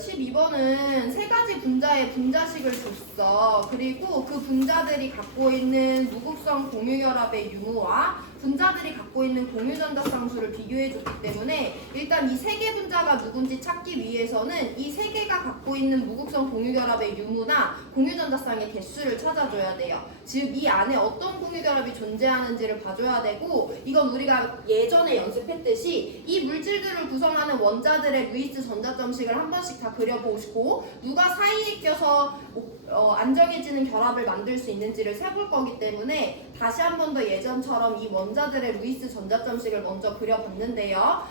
12번은 세 가지 분자의 분자식을 줬어. 그리고 그 분자들이 갖고 있는 무극성 공유결합의 유무와 분자들이 갖고 있는 공유전자상수를 비교해줬기 때문에 일단 이 세 개 분자가 누군지 찾기 위해서는 이 세 개가 갖고 있는 무극성 공유 결합의 유무나 공유 전자쌍의 개수를 찾아줘야 돼요. 즉 이 안에 어떤 공유 결합이 존재하는지를 봐줘야 되고 이건 우리가 예전에 연습했듯이 이 물질들을 구성하는 원자들의 루이스 전자점식을 한 번씩 다 그려보시고 누가 사이에 껴서 어, 안정해지는 결합을 만들 수 있는지를 세볼 거기 때문에 다시 한 번 더 예전처럼 이 원자들의 루이스 전자점식을 먼저 그려봤는데요.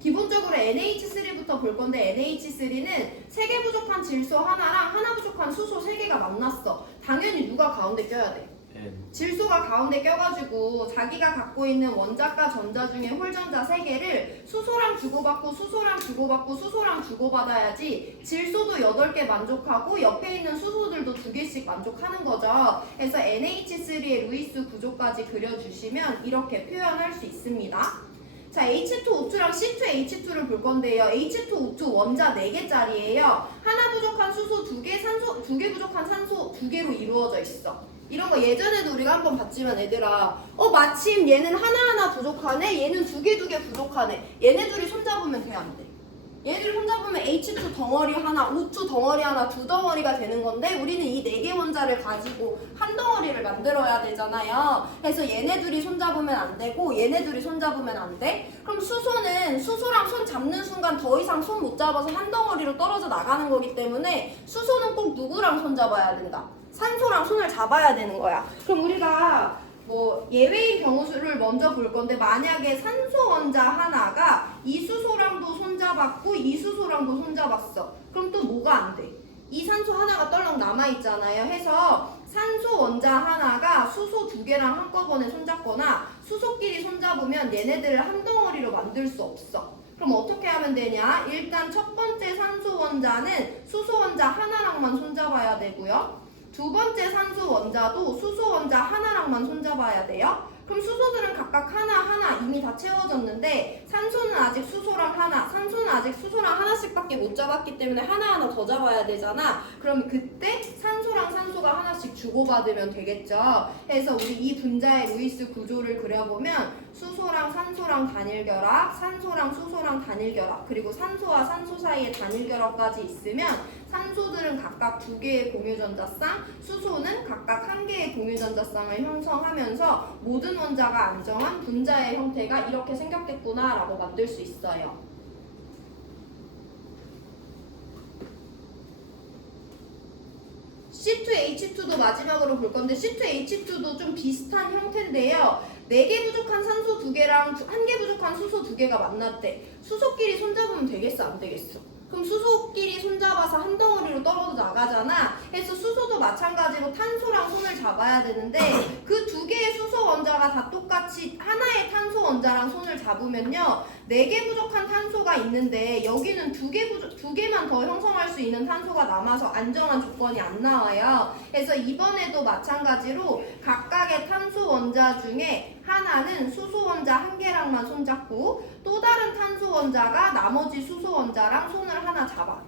기본적으로 NH3부터 볼 건데 NH3는 세개 부족한 질소 하나랑 하나 부족한 수소 세 개가 만났어. 당연히 누가 가운데 껴야 돼. N 질소가 가운데 껴가지고 자기가 갖고 있는 원자과 전자 중에 홀전자 세개를 수소랑 주고받고 수소랑 주고받고 수소랑 주고받아야지 질소도 8개 만족하고 옆에 있는 수소들도 2개씩 만족하는 거죠. 그래서 NH3의 루이스 구조까지 그려주시면 이렇게 표현할 수 있습니다. 자, H2O2랑 C2H2를 볼 건데요. H2O2 원자 4개짜리예요. 하나 부족한 수소 2개, 산소 2개 부족한 산소 2개로 이루어져 있어. 이런 거 예전에도 우리가 한번 봤지만 얘들아 어 마침 얘는 하나하나 부족하네 얘는 두 개 두 개 부족하네 얘네 둘이 손잡으면 돼 안 돼? 얘들 손잡으면 H2 덩어리 하나, O2 덩어리 하나, 두 덩어리가 되는 건데 우리는 이 네 개 원자를 가지고 한 덩어리를 만들어야 되잖아요. 그래서 얘네 둘이 손잡으면 안 되고 얘네 둘이 손잡으면 안 돼. 그럼 수소는 수소랑 손 잡는 순간 더 이상 손 못 잡아서 한 덩어리로 떨어져 나가는 거기 때문에 수소는 꼭 누구랑 손잡아야 된다. 산소랑 손을 잡아야 되는 거야. 그럼 우리가 뭐 예외인 경우를 먼저 볼 건데 만약에 산소 원자 하나가 이 수소랑도 손잡았고 이 수소랑도 손잡았어. 그럼 또 뭐가 안 돼? 이 산소 하나가 떨렁 남아 있잖아요. 해서 산소 원자 하나가 수소 두 개랑 한꺼번에 손잡거나 수소끼리 손잡으면 얘네들을 한 덩어리로 만들 수 없어. 그럼 어떻게 하면 되냐? 일단 첫 번째 산소 원자는 수소 원자 하나랑만 손잡아야 되고요. 두 번째 산소 원자도 수소 원자 하나랑만 손잡아야 돼요. 그럼 수소들은 각각 하나 하나 이미 다 채워졌는데 산소는 아직 수소랑 하나, 산소는 아직 수소랑 하나씩밖에 못 잡았기 때문에 하나하나 더 잡아야 되잖아. 그럼 그때 산소랑 산소가 하나씩 주고받으면 되겠죠. 그래서 우리 이 분자의 루이스 구조를 그려보면 수소랑 산소랑 단일 결합, 산소랑 수소랑 단일 결합, 그리고 산소와 산소 사이에 단일 결합까지 있으면 산소들은 각각 두 개의 공유전자쌍, 수소는 각각 한 개의 공유전자쌍을 형성하면서 모든 원자가 안정한 분자의 형태가 이렇게 생겼겠구나라고 만들 수 있어요. C2H2도 마지막으로 볼 건데 C2H2도 좀 비슷한 형태인데요. 4개 부족한 산소 2개랑 1개 부족한 수소 2개가 만났대. 수소끼리 손잡으면 되겠어 안 되겠어? 그럼 수소끼리 손잡아서 한 덩어리로 떨어져 나가잖아. 그래서 수소도 마찬가지로 탄소랑 손을 잡아야 되는데 그 두 개의 수소 원자가 다 똑같이 하나의 탄소 원자랑 손을 잡으면요. 네 개 부족한 탄소가 있는데 여기는 두 개 부족 두 개만 더 형성할 수 있는 탄소가 남아서 안정한 조건이 안 나와요. 그래서 이번에도 마찬가지로 각각의 탄소 원자 중에 하나는 수소 원자 한 개랑만 손잡고 또 다른 탄소 원자가 나머지 수소 원자랑 손을 하나 잡아.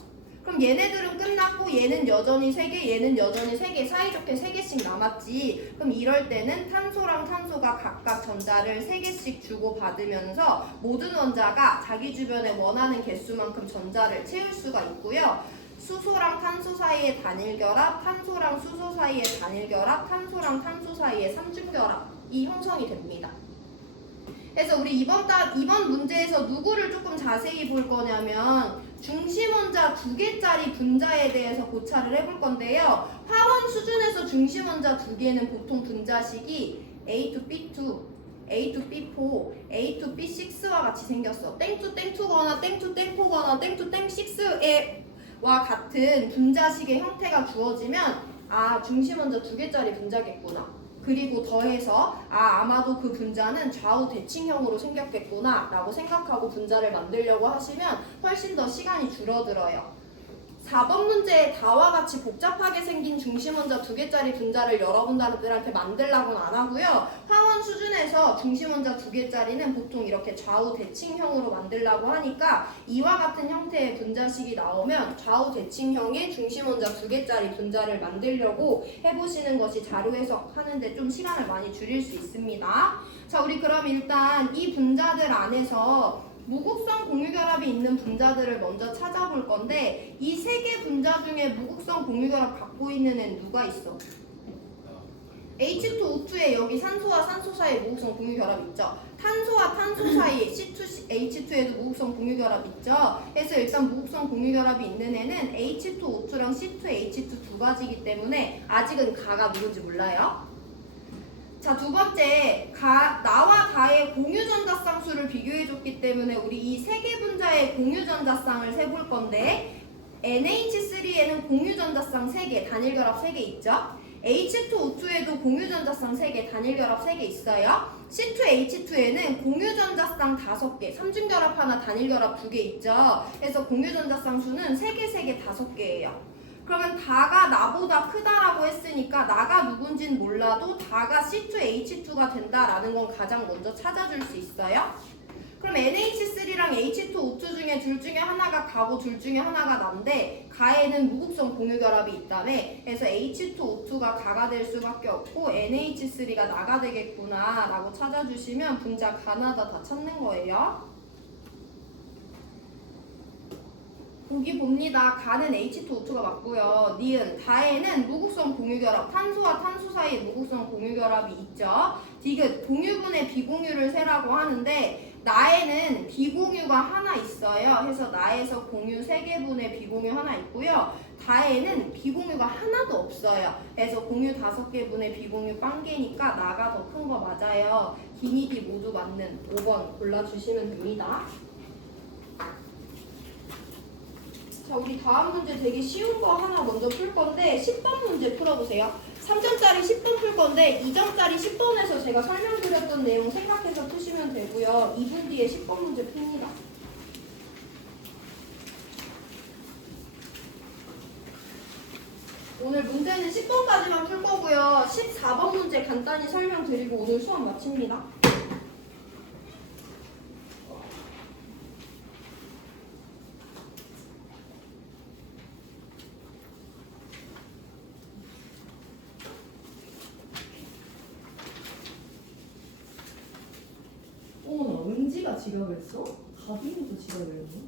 그럼 얘네들은 끝났고 얘는 여전히 세 개, 얘는 여전히 세 개, 사이좋게 세 개씩 남았지. 그럼 이럴 때는 탄소랑 탄소가 각각 전자를 세 개씩 주고 받으면서 모든 원자가 자기 주변에 원하는 개수만큼 전자를 채울 수가 있고요. 수소랑 탄소 사이의 단일 결합, 탄소랑 수소 사이의 단일 결합, 탄소랑 탄소 사이의 삼중 결합이 형성이 됩니다. 그래서 우리 이번 달 이번 문제에서 누구를 조금 자세히 볼 거냐면 중심 원자 두 개짜리 분자에 대해서 고찰을 해볼 건데요. 화원 수준에서 중심 원자 두 개는 보통 분자식이 A to B2, A to B4, A to B6와 같이 생겼어. 땡투 땡투거나 땡투 땡포거나 땡투 땡6에 와 같은 분자식의 형태가 주어지면 아 중심 원자 두 개짜리 분자겠구나. 그리고 더해서 아 아마도 그 분자는 좌우 대칭형으로 생겼겠구나 라고 생각하고 분자를 만들려고 하시면 훨씬 더 시간이 줄어들어요. 4번 문제에 다와 같이 복잡하게 생긴 중심원자 두 개짜리 분자를 여러분들한테 만들라고는 안 하고요. 하원 수준에서 중심원자 두 개짜리는 보통 이렇게 좌우 대칭형으로 만들라고 하니까 이와 같은 형태의 분자식이 나오면 좌우 대칭형의 중심원자 두 개짜리 분자를 만들려고 해보시는 것이 자료 해석하는데 좀 시간을 많이 줄일 수 있습니다. 자, 우리 그럼 일단 이 분자들 안에서 무극성 공유결합이 있는 분자들을 먼저 찾아볼 건데 이 세 개 분자 중에 무극성 공유결합 갖고 있는 애는 누가 있어? H2O2에 여기 산소와 산소 사이에 무극성 공유결합 있죠? 탄소와 탄소 사이에 C2H2에도 무극성 공유결합 있죠? 그래서 일단 무극성 공유결합이 있는 애는 H2O2랑 C2H2 두 가지이기 때문에 아직은 가가 누군지 몰라요. 자, 두 번째, 가, 나와 가의 공유전자쌍 수를 비교해줬기 때문에 우리 이 세 개 분자의 공유전자쌍을 세볼 건데 NH3에는 공유전자쌍 3개, 단일결합 3개 있죠? H2O2에도 공유전자쌍 3개, 단일결합 3개 있어요. C2H2에는 공유전자쌍 5개, 삼중결합 하나, 단일결합 2개 있죠? 그래서 공유전자쌍 수는 3개, 3개, 5개예요. 그러면 다가 나보다 크다라고 했으니까 나가 누군진 몰라도 다가 C2H2가 된다라는 건 가장 먼저 찾아줄 수 있어요. 그럼 NH3랑 H2O2 중에 둘 중에 하나가 가고 둘 중에 하나가 난데 가에는 무극성 공유결합이 있다며 그래서 H2O2가 가가 될 수밖에 없고 NH3가 나가 되겠구나 라고 찾아주시면 분자 가나다 다 찾는 거예요. 보기 봅니다. 가는 H2O2가 맞고요. 니은 다에는 무극성 공유결합, 탄소와 탄소 사이에 무극성 공유결합이 있죠. 디귿 공유분의 비공유를 세라고 하는데 나에는 비공유가 하나 있어요. 해서 나에서 공유 3개분의 비공유 하나 있고요. 다에는 비공유가 하나도 없어요. 그래서 공유 5개분의 비공유 빵개니까 나가 더 큰 거 맞아요. 기니디 모두 맞는 5번 골라주시면 됩니다. 자, 우리 다음 문제 되게 쉬운 거 하나 먼저 풀 건데 10번 문제 풀어보세요. 3점짜리 10번 풀 건데 2점짜리 10번에서 제가 설명드렸던 내용 생각해서 푸시면 되고요. 2분 뒤에 10번 문제 풉니다. 오늘 문제는 10번까지만 풀 거고요. 14번 문제 간단히 설명드리고 오늘 수업 마칩니다. 어머나 은지가 지각을 했어? 가빈이도 지각을 했네